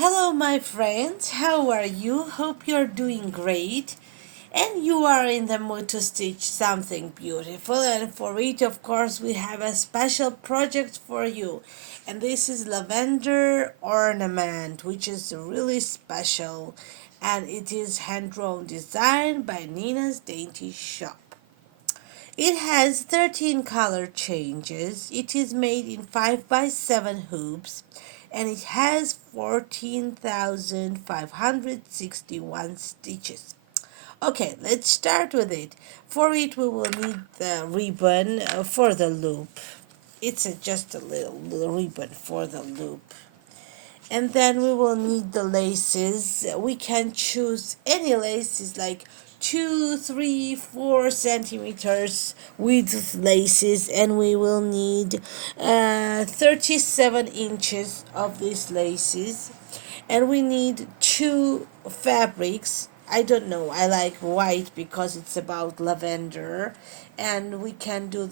Hello, my friends. How are you? Hope you're doing great. And you are in the mood to stitch something beautiful. And for it, of course, we have a special project for you. And this is lavender ornament, which is really special. And it is hand drawn design by Nina's Dainty Shop. It has 13 color changes. It is made in 5 by 7 hoops and it has 14,561 stitches. Okay, let's start with it. For it we will need the ribbon for the loop. It's just a little ribbon for the loop. And then we will need the laces. We can choose any laces like 2, 3, 4 centimeters width laces, and we will need 37 inches of these laces. And we need two fabrics. I don't know, I like white because it's about lavender, and we can do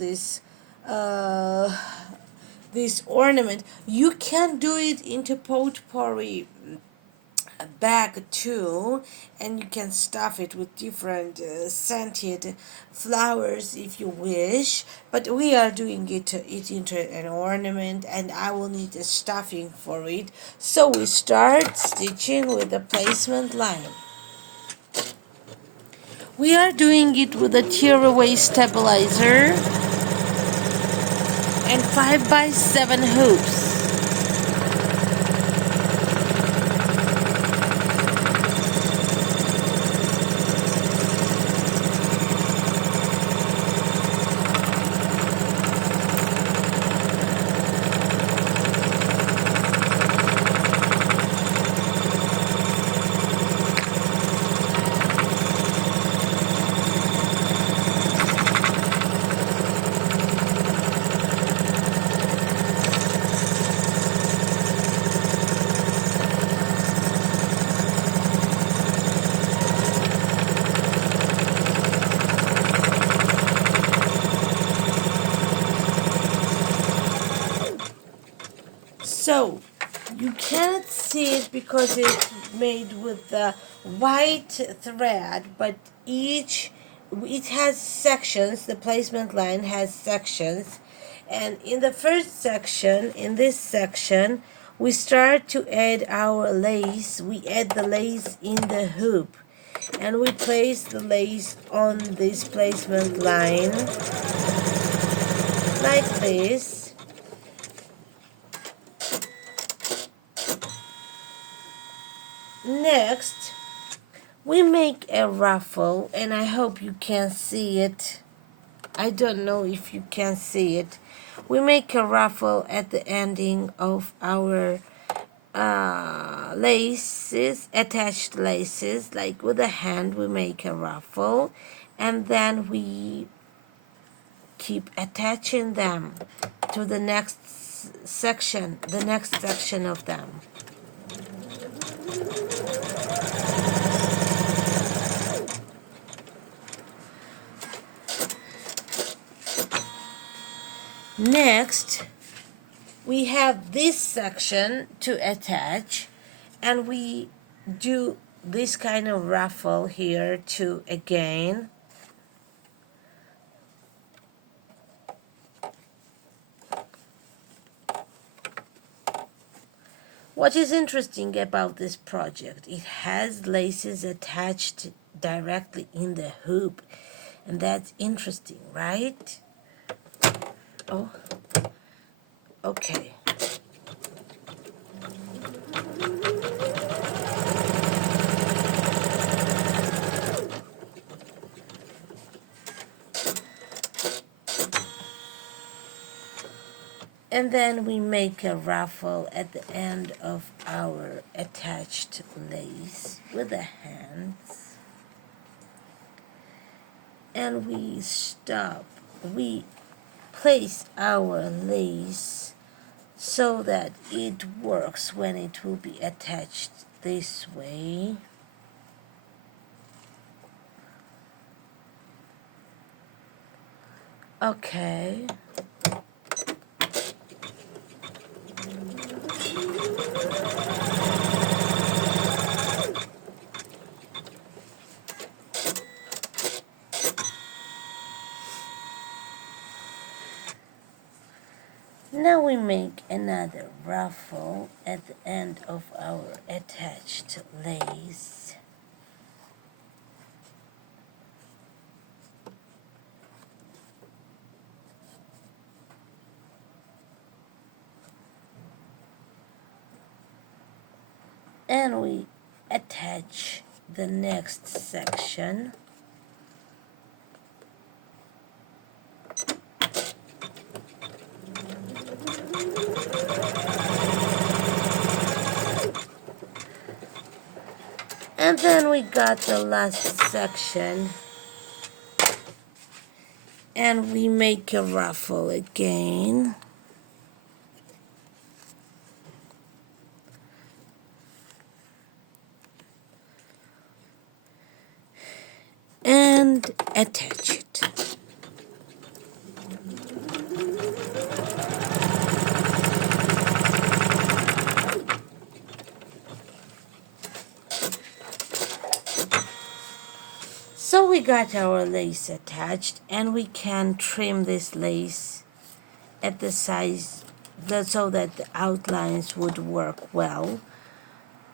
uh, this ornament. You can do it into potpourri bag too, and you can stuff it with different scented flowers if you wish, but we are doing it into an ornament, and I will need a stuffing for it. So we start stitching with the placement line. We are doing it with a tearaway stabilizer and 5 by 7 hoops. So you cannot see it because it's made with the white thread, but it has sections. The placement line has sections, and in the first section, in this section, we start to add our lace. We add the lace in the hoop, and we place the lace on this placement line like this. Next, we make a ruffle, and I hope you can see it. I don't know if you can see it. We make a ruffle at the ending of our laces, attached laces, like with a hand we make a ruffle, and then we keep attaching them to the next section of them. Next, we have this section to attach, and we do this kind of ruffle here too again. What is interesting about this project, it has laces attached directly in the hoop, and that's interesting, right? Oh, okay. And then we make a ruffle at the end of our attached lace with the hands. And we stop. We place our lace so that it works when it will be attached this way. Okay. we make another ruffle at the end of our attached lace. And we attach the next section. And then we got the last section, and we make a ruffle again. And attach it. So we got our lace attached, and we can trim this lace at the size so that the outlines would work well,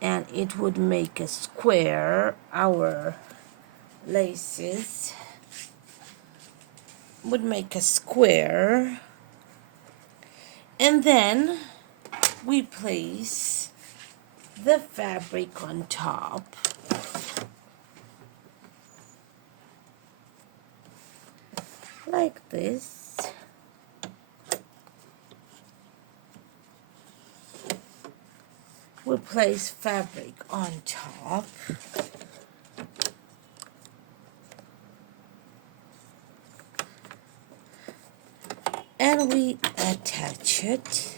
and it would make a square. Our laces would make a square, and then we place the fabric on top. Like this. We place fabric on top. And we attach it.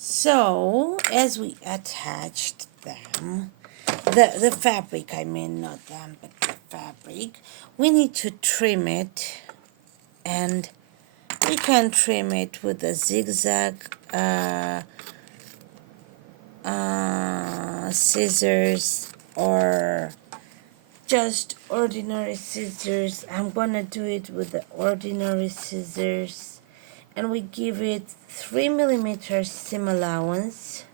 So, as we attached them, the fabric, I mean, not them, but the fabric, we need to trim it, and we can trim it with a zigzag scissors or just ordinary scissors. I'm gonna do it with the ordinary scissors, and we give it 3mm seam allowance.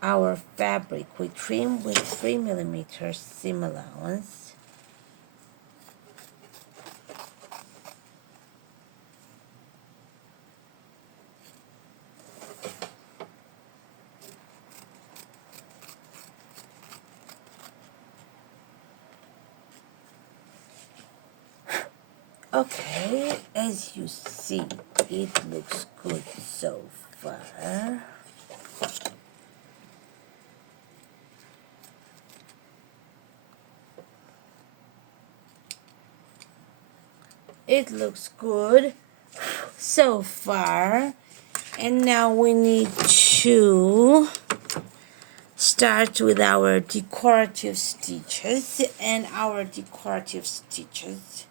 Our fabric we trim with 3mm seam allowance. Okay, as you see, it looks good so far. It looks good so far, and now we need to start with our decorative stitches, and our decorative stitches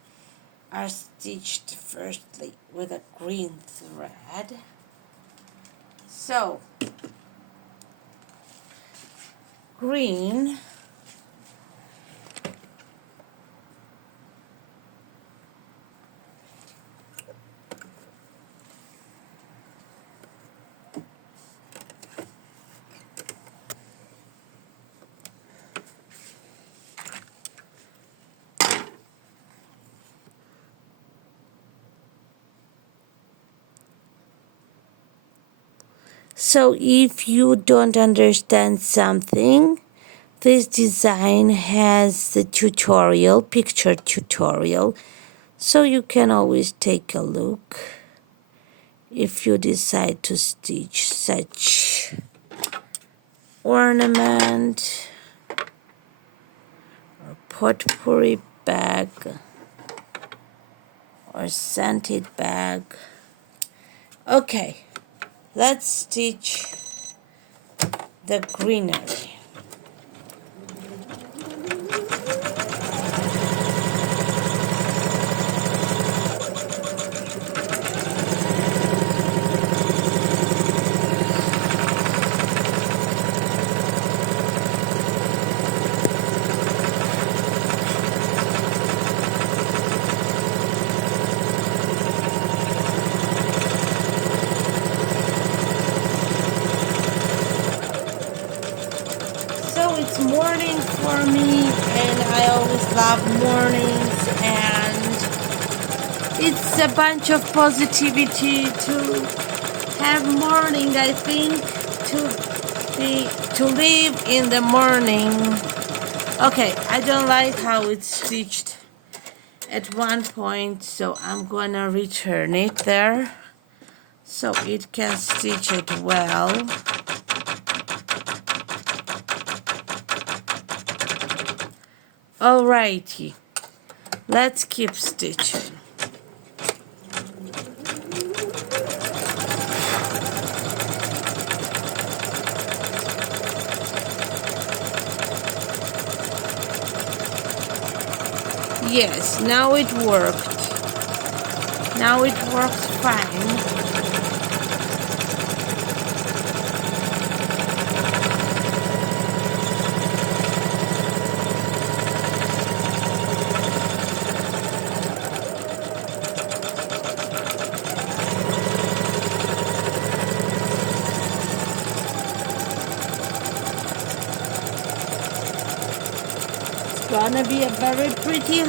are stitched firstly with a green thread. So green, so if you don't understand something, this design has the tutorial, picture tutorial, so you can always take a look if you decide to stitch such ornament or potpourri bag or scented bag. Okay, let's stitch the greenery. So it's morning for me, and I always love mornings, and it's a bunch of positivity to have morning, I think, to live in the morning. Okay, I don't like how it's stitched at one point, so I'm gonna return it there so it can stitch it well. Alrighty, let's keep stitching. Yes, now it worked. Now it works fine. Gonna be a very pretty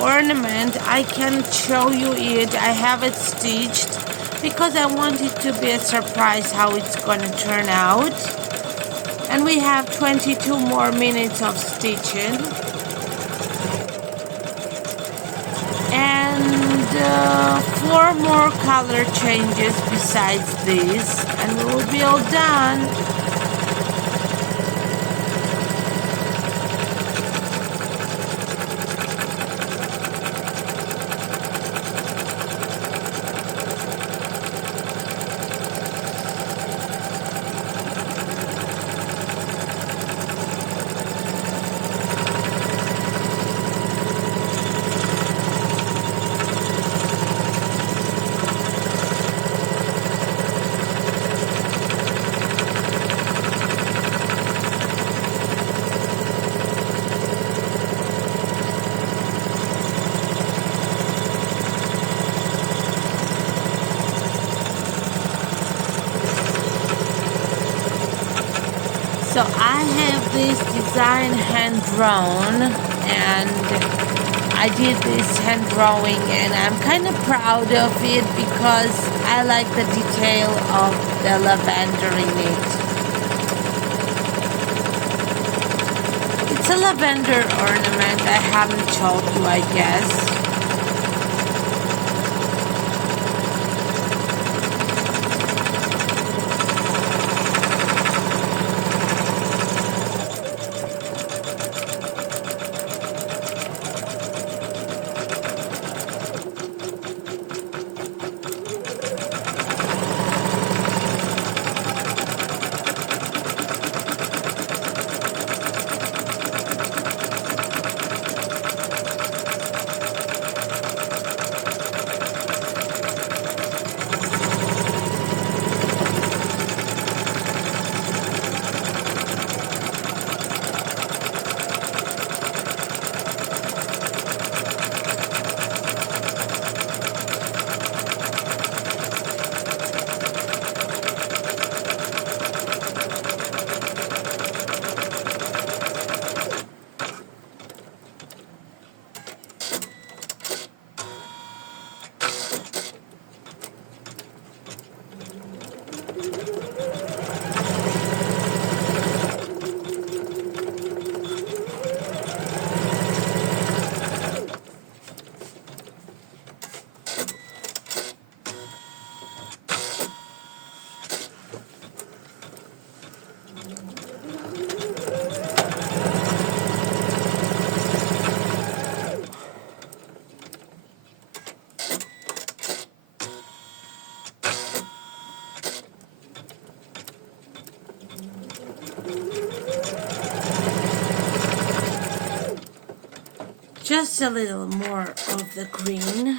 ornament. I can show you it. I have it stitched because I want it to be a surprise how it's gonna turn out. And we have 22 more minutes of stitching, and 4 more color changes besides this, and we will be all done. So I have this design hand drawn, and I did this hand drawing, and I'm kind of proud of it because I like the detail of the lavender in it. It's a lavender ornament. I haven't told you, I guess. just a little more of the green.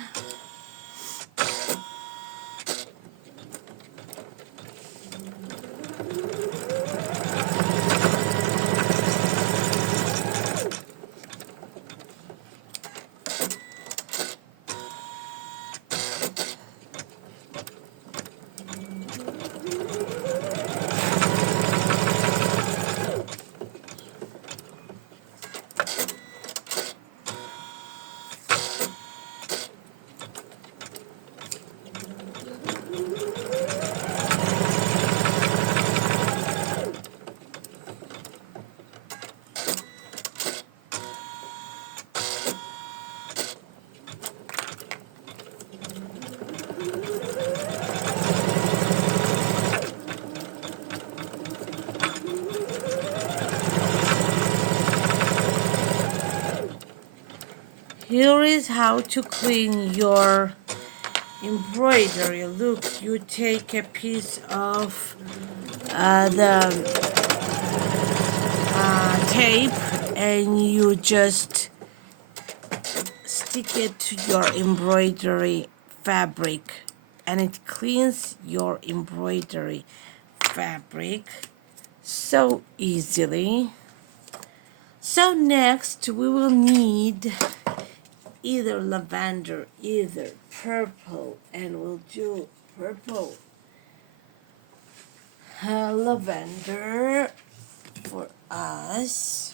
Here is how to clean your embroidery. Look, you take a piece of the tape and you just stick it to your embroidery fabric, and it cleans your embroidery fabric so easily. So next we will need either lavender, either purple, and we'll do purple lavender for us.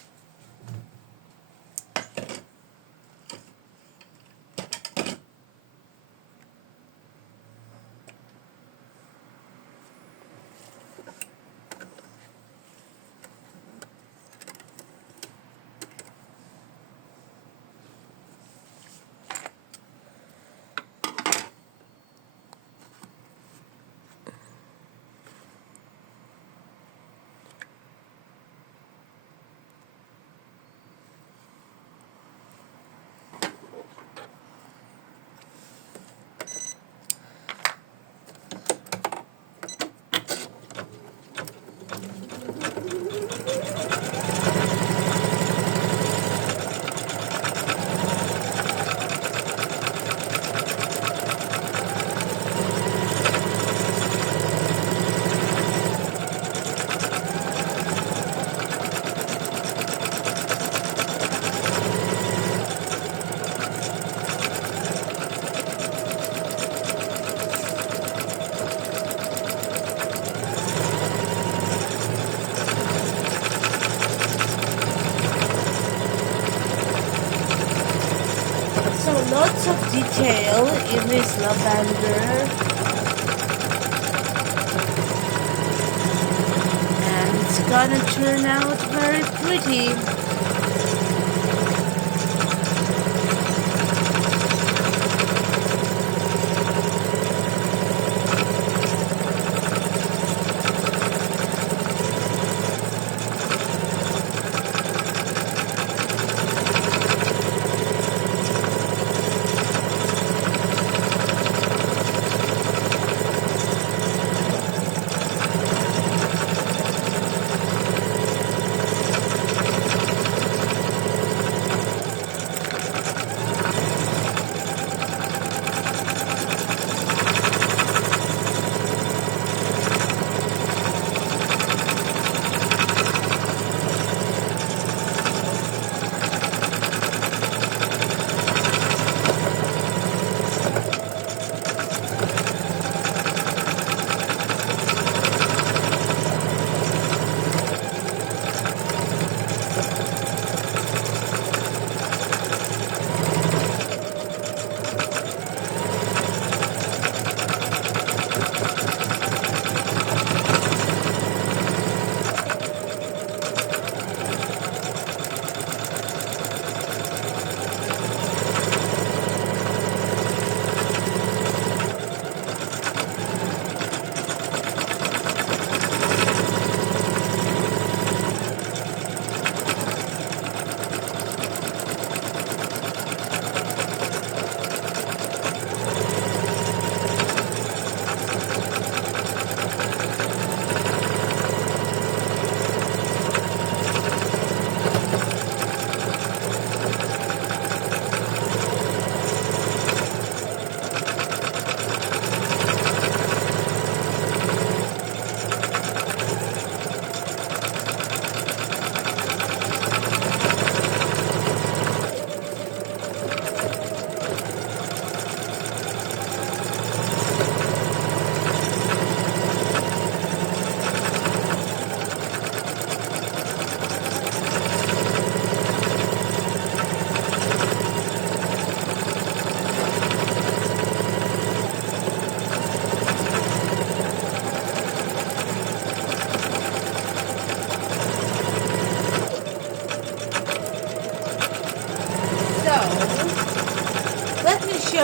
So lots of detail in this lavender, and it's gonna turn out very pretty.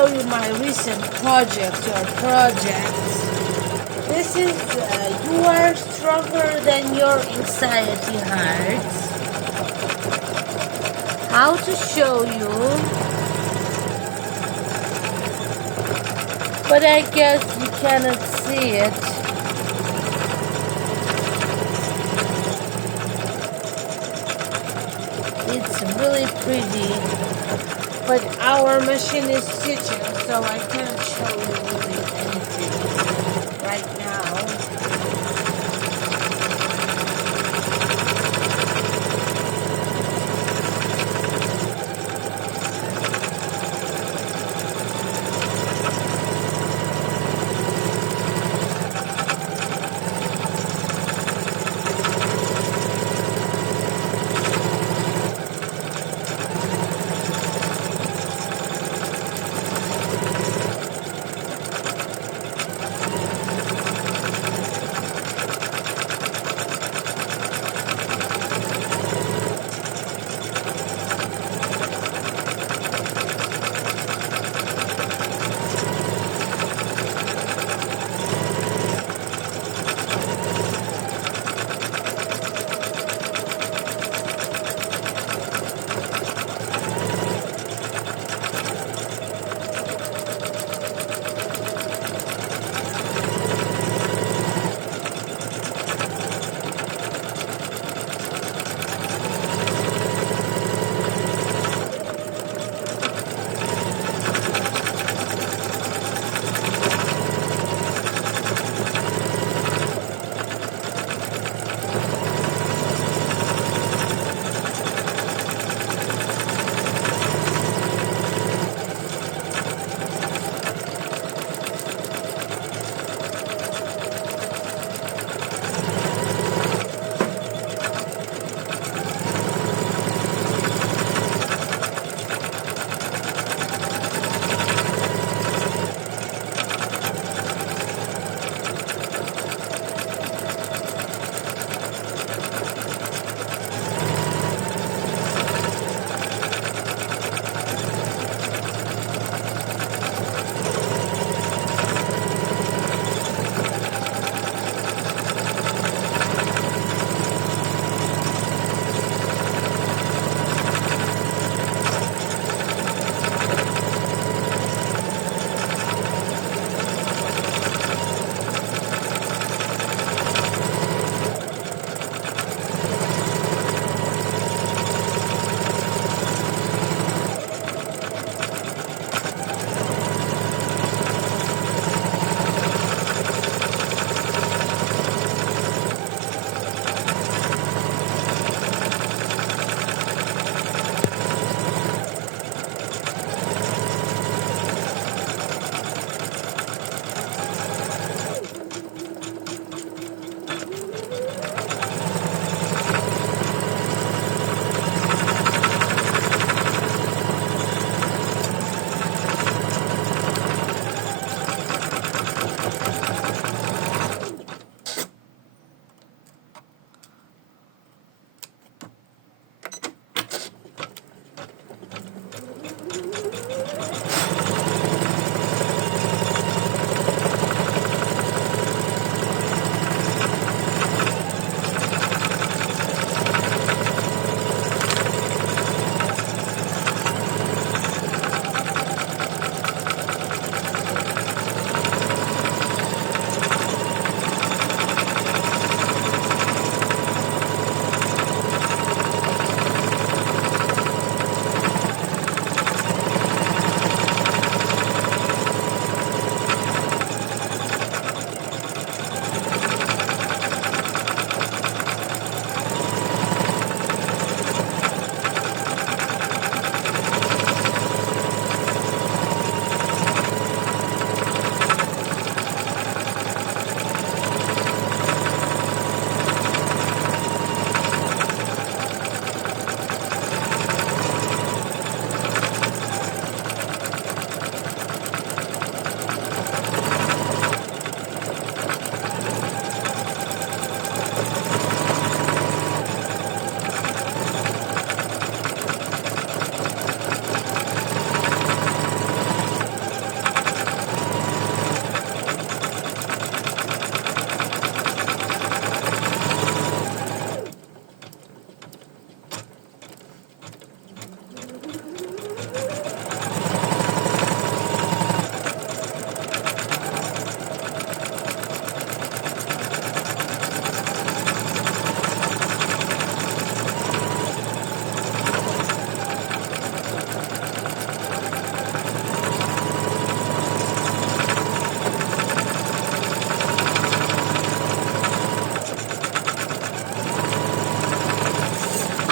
show you my recent project or projects. This is You Are Stronger Than Your Anxiety Hearts. How to show you, but I guess you cannot see it. It's really pretty, but our machine is stitching, so I can't show you really anything right now.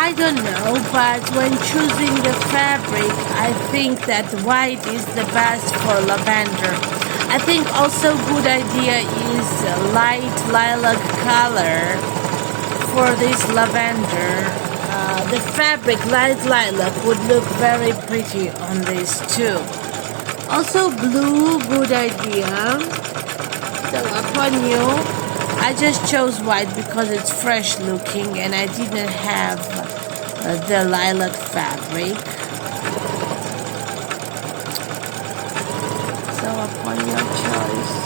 I don't know, but when choosing the fabric, I think that white is the best for lavender. I think also good idea is light lilac color for this lavender. The fabric light lilac would look very pretty on this too. Also blue, good idea. So upon you, I just chose white because it's fresh looking and I didn't have the lilac fabric. So upon your choice.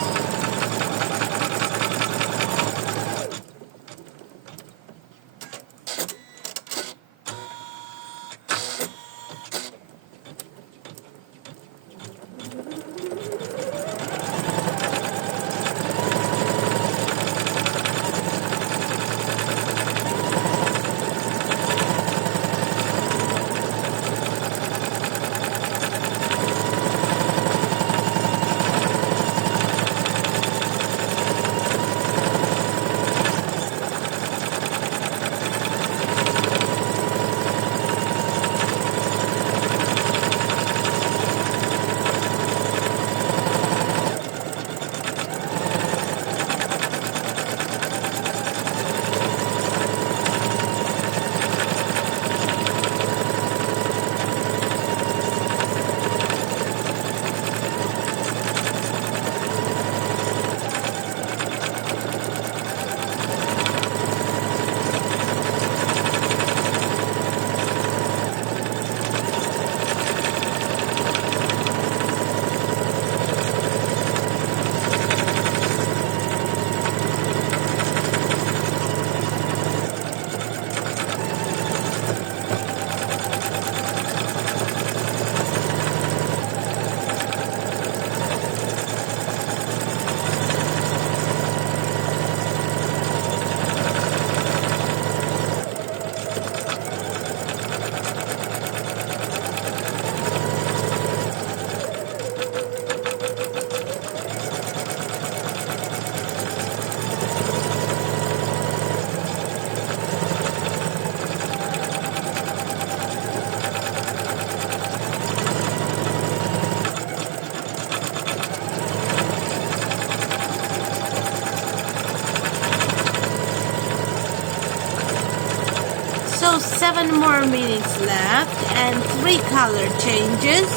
So 7 more minutes left and 3 color changes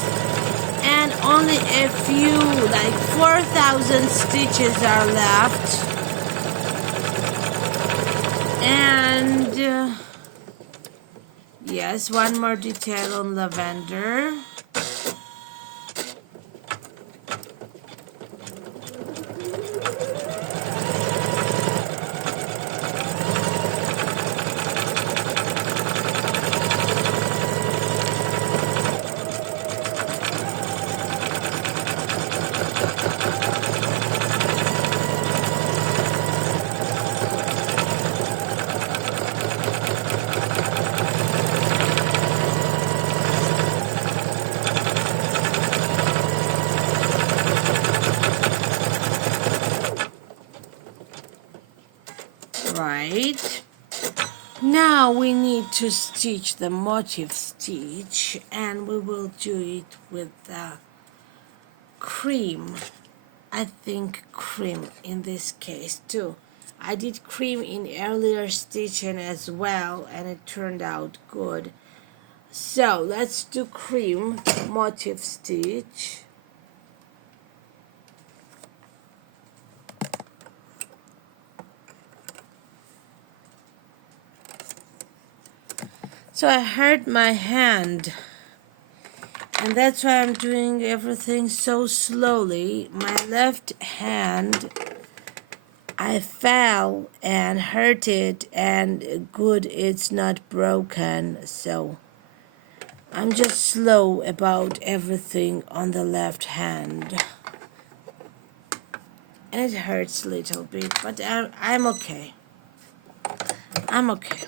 and only a few, like 4,000 stitches are left. And yes, one more detail on lavender. Right. Now we need to stitch the motif stitch and we will do it with the cream. I think cream in this case too. I did cream in earlier stitching as well and it turned out good. So let's do cream motif stitch. So I hurt my hand and that's why I'm doing everything so slowly. My left hand, I fell and hurt it, and good it's not broken, so I'm just slow about everything on the left hand. And it hurts a little bit, but I'm okay. I'm okay.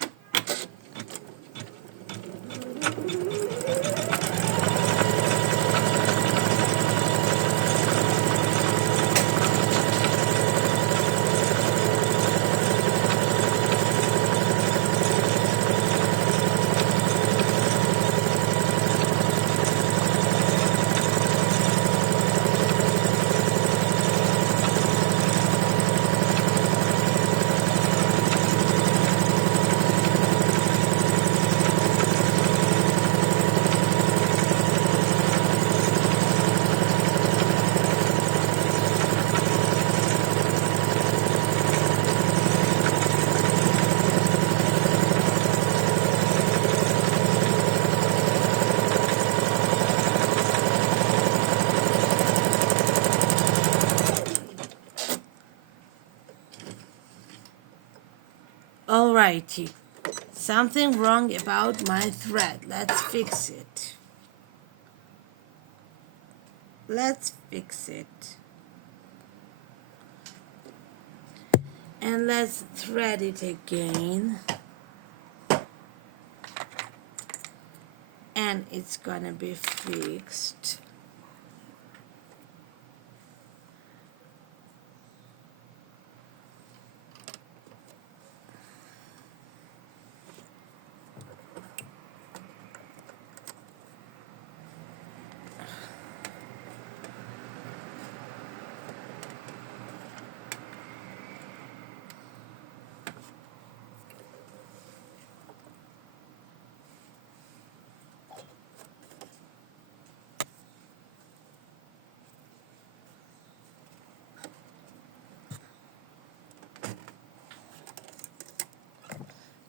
Alrighty. Something wrong about my thread. Let's fix it. Let's fix it. And let's thread it again. And it's gonna be fixed.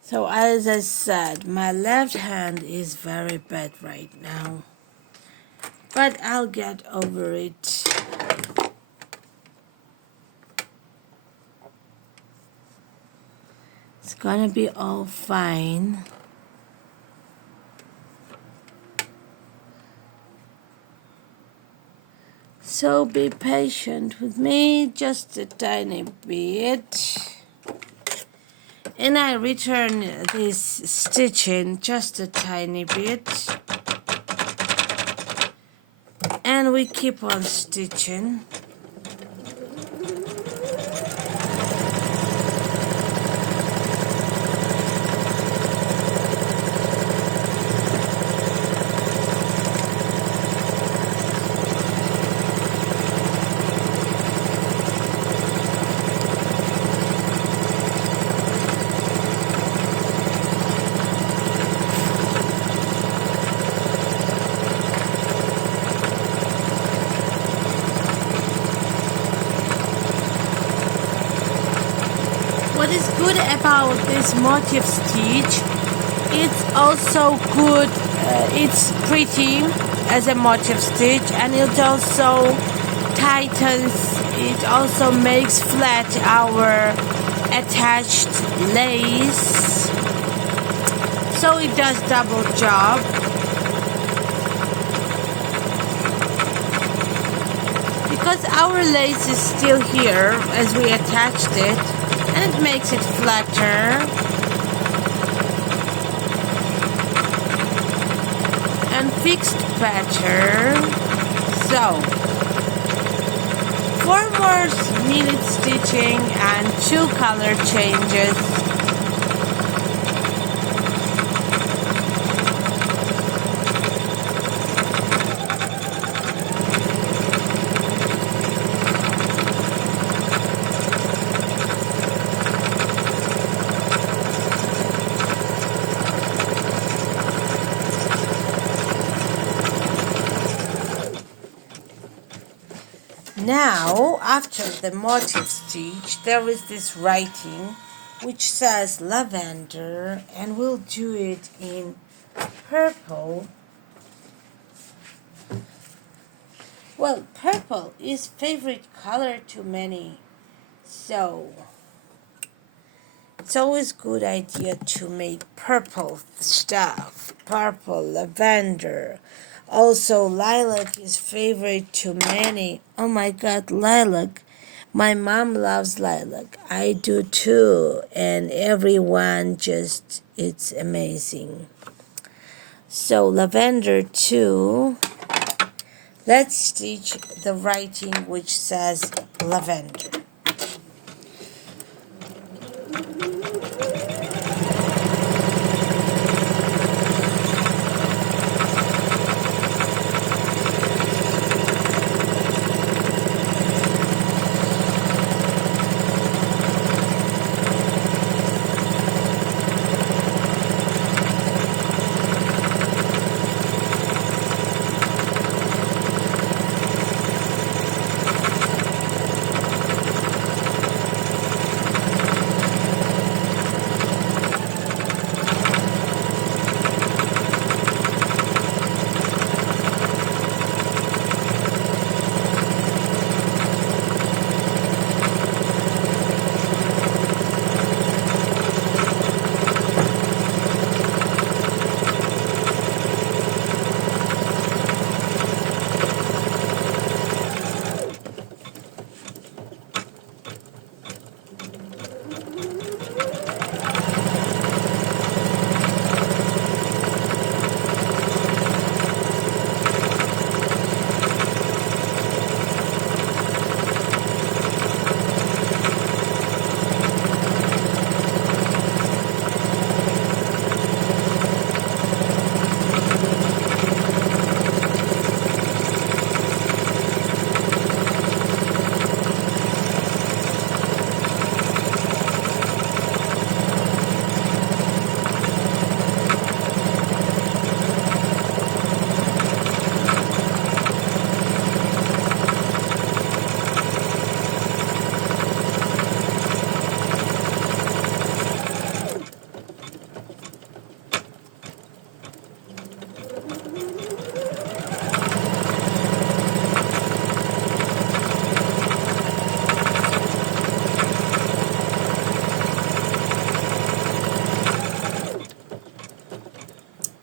So as I said, my left hand is very bad right now, but I'll get over it. It's gonna be all fine. So be patient with me, just a tiny bit. And I return this stitching just a tiny bit. And we keep on stitching. What is good about this motif stitch, it's also good, it's pretty as a motif stitch, and it also tightens, it also makes flat our attached lace, so it does double job. Because our lace is still here as we attached it, and it makes it flatter and fixed better. So 4 more minute stitching and 2 color changes. Now, after the motif stitch, there is this writing which says lavender, and we'll do it in purple. Well, purple is favorite color to many, so it's always good idea to make purple stuff, purple, lavender. Also, lilac is favorite to many. Oh my God, lilac. My mom loves lilac. I do too. And everyone just, it's amazing. So, lavender too. Let's stitch the writing which says lavender.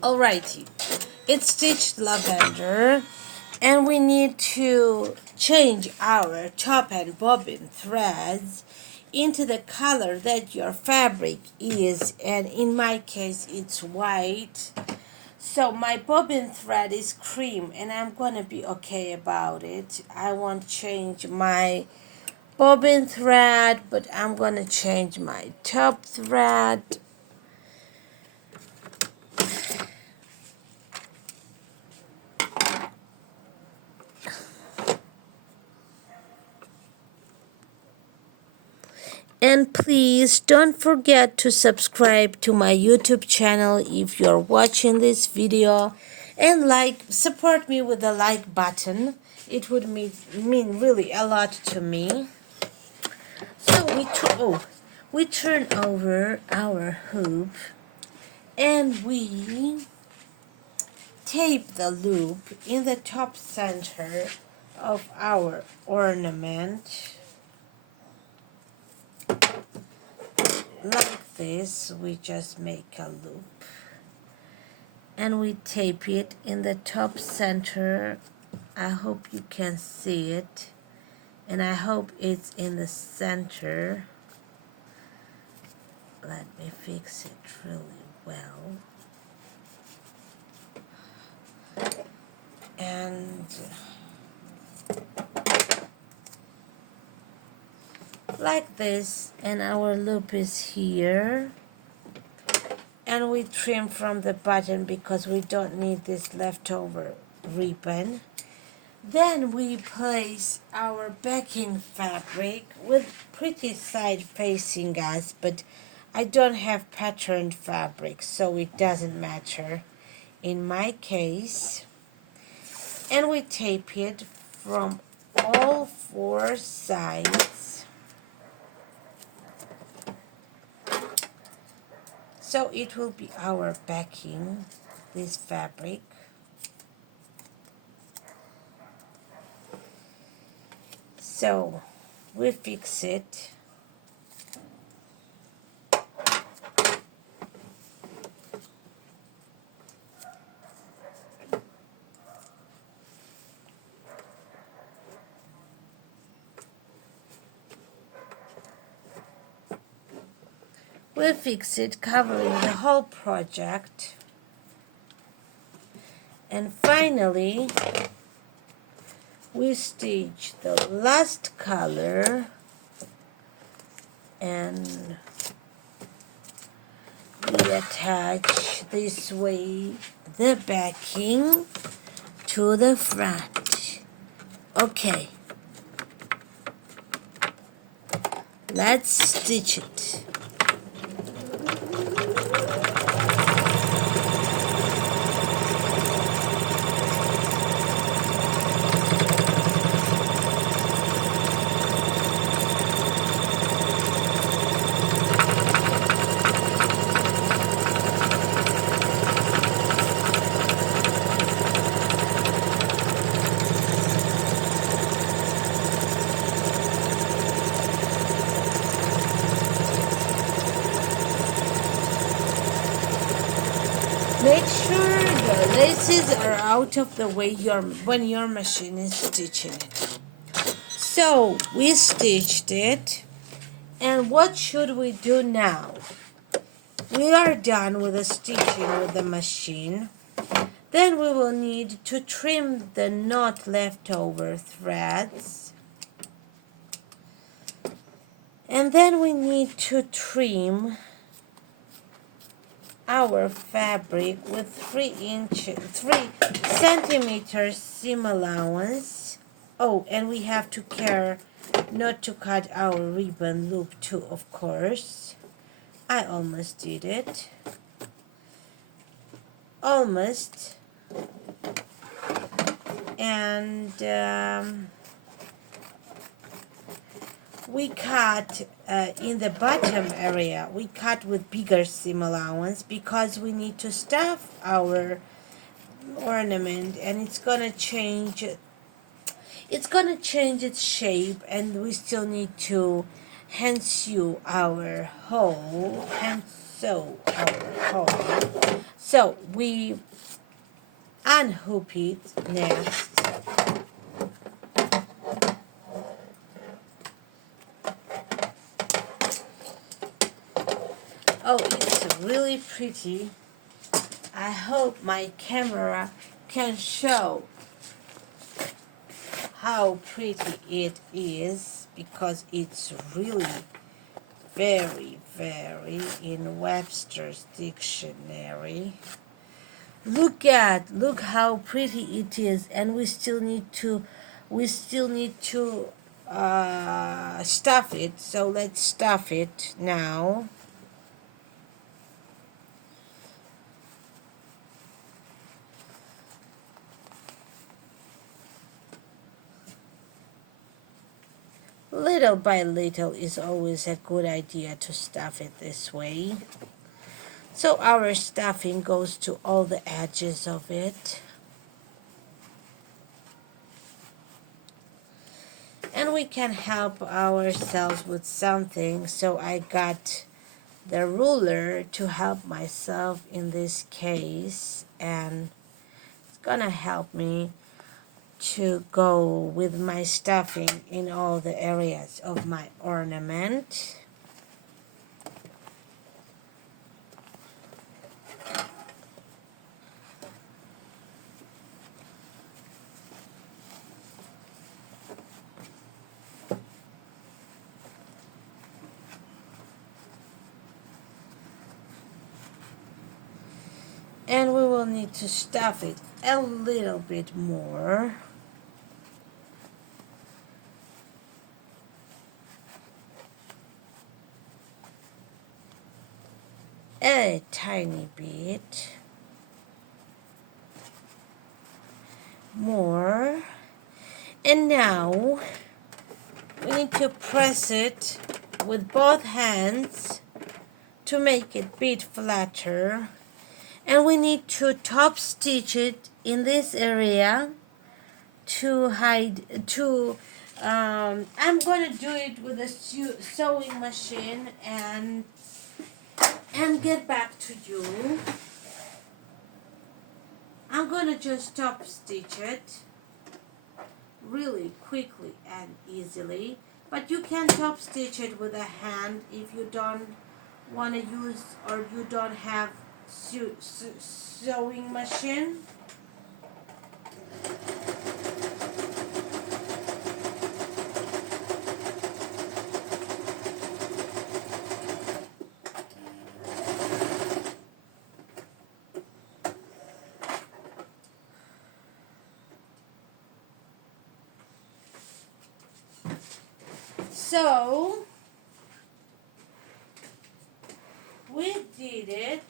Alrighty, it's stitched lavender, and we need to change our top and bobbin threads into the color that your fabric is, and in my case it's white. So my bobbin thread is cream, and I'm gonna be okay about it. I won't change my bobbin thread, but I'm gonna change my top thread. And please don't forget to subscribe to my YouTube channel if you're watching this video, and support me with the like button. It would mean really a lot to me. So we turn over our hoop, and we tape the loop in the top center of our ornament. Like this, we just make a loop, and we tape it in the top center. I hope you can see it, and I hope it's in the center. Let me fix it really well. And like this, and our loop is here, and we trim from the bottom because we don't need this leftover ribbon. Then we place our backing fabric with pretty side facing us, but I don't have patterned fabric, so it doesn't matter in my case. And we tape it from all four sides, so it will be our backing, this fabric. So we fix it. We fix it, covering the whole project. And finally, we stitch the last color, and we attach this way the backing to the front. Okay, let's stitch it. Make sure your laces are out of the way when your machine is stitching it. So we stitched it, and what should we do now? We are done with the stitching with the machine. Then we will need to trim the not leftover threads, and then we need to trim our fabric with 3 centimeters seam allowance. Oh, and we have to care not to cut our ribbon loop too, of course. I almost did it. Almost. And we cut in the bottom area, we cut with bigger seam allowance because we need to stuff our ornament, and it's gonna change its shape, and we still need to hand sew our hole, hand sew our hole. So we unhook it next. Oh, it's really pretty. I hope my camera can show how pretty it is, because it's really very, very in Webster's dictionary. Look how pretty it is, and we still need to stuff it. So let's stuff it now. Little by little is always a good idea to stuff it this way. So our stuffing goes to all the edges of it. And we can help ourselves with something. So I got the ruler to help myself in this case. And it's gonna help me to go with my stuffing in all the areas of my ornament. And we will need to stuff it a little bit more. A tiny bit more. And now we need to press it with both hands to make it a bit flatter. And we need to top stitch it in this area to hide, I'm going to do it with a sewing machine and get back to you. I'm going to just top stitch it really quickly and easily, but you can top stitch it with a hand if you don't want to use, or you don't have sewing machine. So we did it.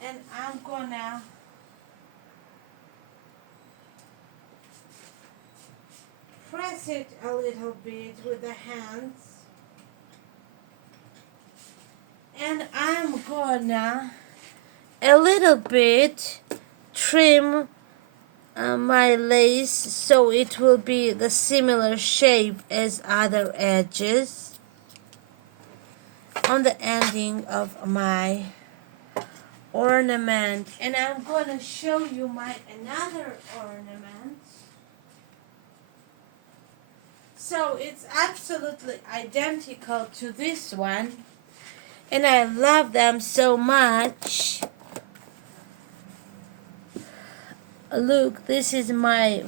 And I'm gonna press it a little bit with the hands. And I'm gonna a little bit trim my lace so it will be the similar shape as other edges on the ending of my ornament. And I'm going to show you my another ornament. So it's absolutely identical to this one, and I love them so much. Look, this is my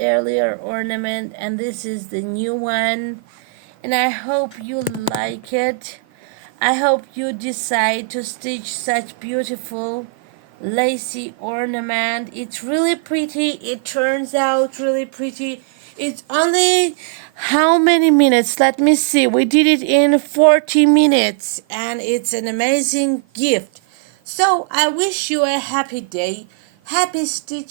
earlier ornament, and this is the new one, and I hope you like it. I hope you decide to stitch such beautiful lacy ornament. It's really pretty. It turns out really pretty. It's only how many minutes? Let me see. We did it in 40 minutes, and it's an amazing gift. So I wish you a happy day. Happy stitching.